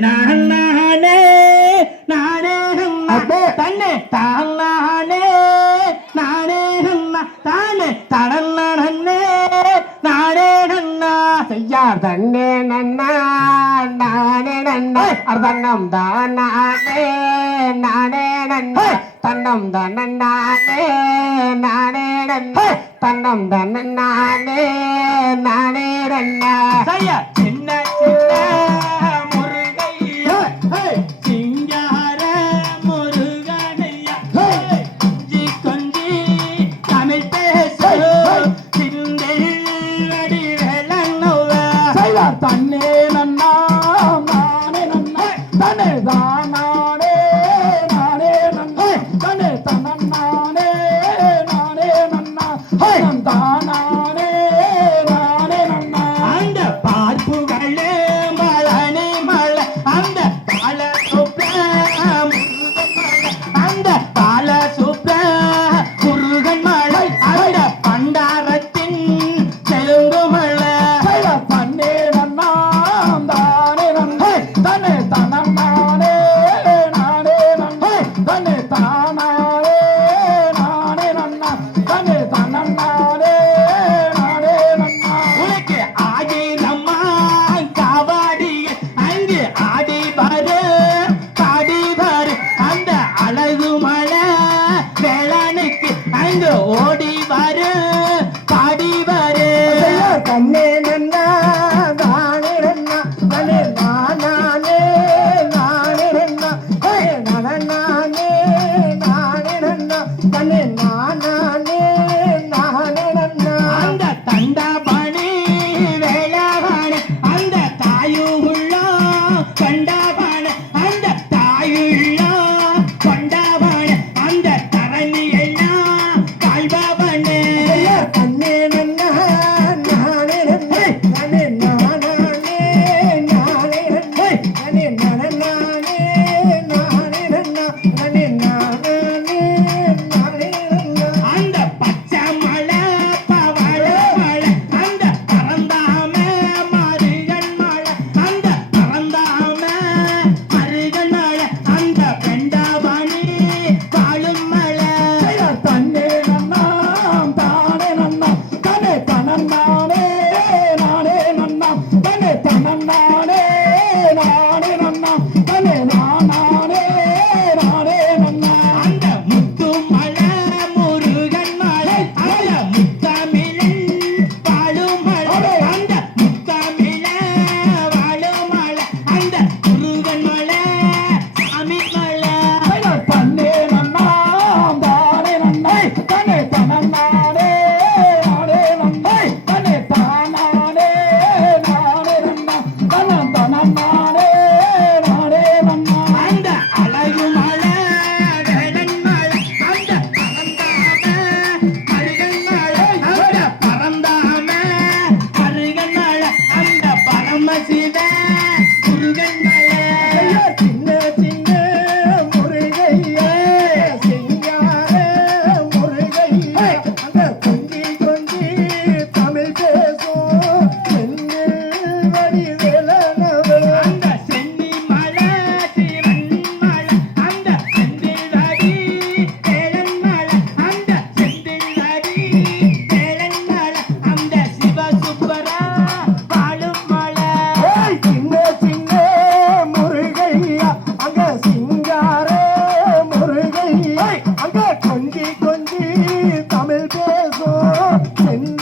நான் நானே நானே அப்போ தன்னை தான் நானே நானே தானே தடன் நானே நானே நன்னா செய்யா தன்னே நன்னா நானே நன்னா அர்த்தம் தான் நானே நானே நன்னா தன்னம் தான் நானே நன்னா தன்னம் தான் நானே நானே நன்னா செய்யா என்ன মা ஆ Mandala. in